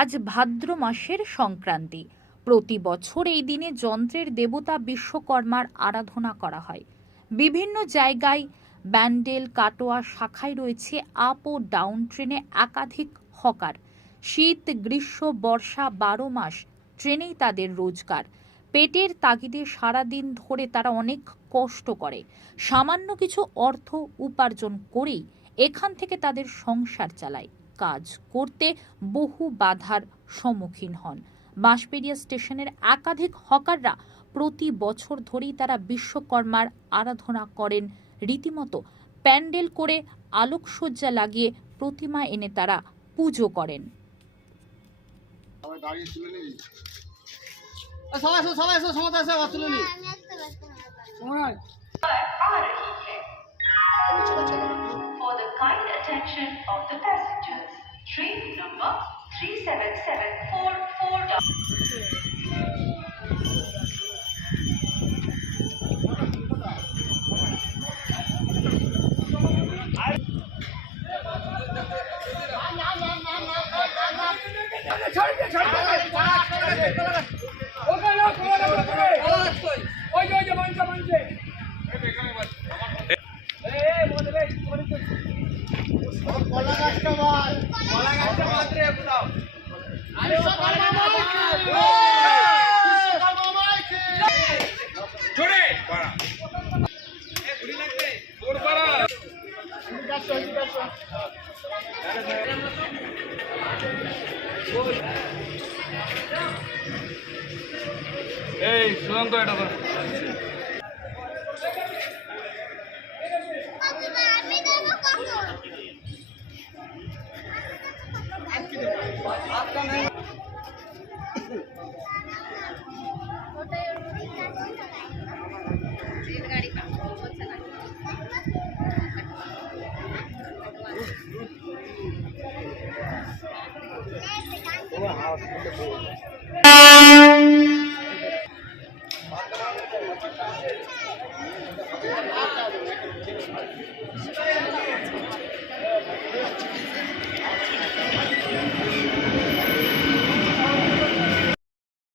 আজ ভাদ্র মাসের সংক্রান্তি। প্রতি বছর এই দিনে যন্ত্রের দেবতা বিশ্বকর্মার আরাধনা করা হয়। বিভিন্ন জায়গায় ব্যান্ডেল, কাটোয়া শাখায় রয়েছে আপ ও ডাউন ট্রেনে একাধিক হকার। শীত, গ্রীষ্ম, বর্ষা 12 মাস ট্রেনেই তাদের রোজগার। পেটের তাগিদে সারাদিন ধরে তারা অনেক কষ্ট করে, সামান্য কিছু অর্থ উপার্জন করেই এখান থেকে তাদের সংসার চালায়। কাজ করতে বহু বাধার সম্মুখীন হন। বাঁশবেড়িয়া স্টেশনের একাধিক হকাররা প্রতি বছর ধরেই তারা বিশ্বকর্মার আরাধনা করেন। রীতিমতো প্যান্ডেল করে আলোকসজ্জা লাগিয়ে প্রতিমা এনে তারা পুজো করেন। For the kind attention of the passengers, train number 37744. এই সুশান্ত এটা তো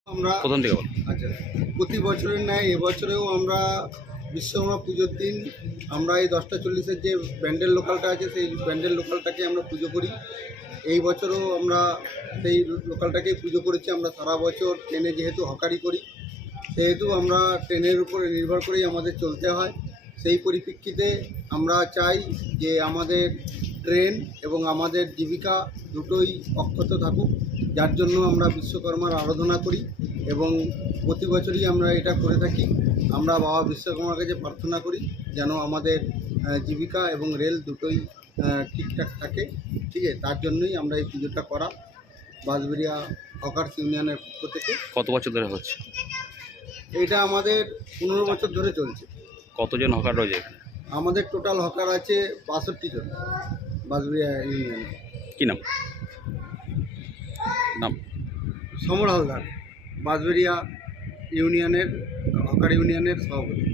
আমরা প্রথম থেকে বল। আচ্ছা, প্রতি বছরের ন্যায় এবছরেও আমরা বিশ্বকর্মা পুজোর দিন আমরা এই 10:40-এর যে ব্যান্ডেল লোকালটা আছে সেই ব্যান্ডেল লোকালটাকে আমরা পুজো করি। এই বছরও আমরা সেই লোকালটাকেই পুজো করেছি। আমরা সারা বছর ট্রেনে যেহেতু হকারি করি সেহেতু আমরা ট্রেনের উপরে নির্ভর করেই আমাদের চলতে হয়। সেই পরিপ্রেক্ষিতে আমরা চাই যে আমাদের ট্রেন এবং আমাদের জীবিকা দুটোই অক্ষত থাকুক, যার জন্য আমরা বিশ্বকর্মার আরাধনা করি এবং প্রতি বছরই আমরা এটা করে থাকি। আমরা বাবা বিশ্বকর্মার কাছে প্রার্থনা করি যেন আমাদের জীবিকা এবং রেল দুটোই ঠিকঠাক থাকে। ঠিক আছে, তার জন্যই আমরা এই পুজোটা করা। বাঁশবেড়িয়া হকার্স ইউনিয়নের পক্ষ থেকে। কত বছর ধরে হচ্ছে? এটা আমাদের 15 বছর ধরে চলছে। কতজন হকার রয়েছে এখানে? আমাদের টোটাল হকার আছে 62 জন বাঁশবেড়িয়া ইউনিয়নে। কি নাম? নাম সমর হালদার, বাঁশবেড়িয়া ইউনিয়নের হকার ইউনিয়নের সভাপতি।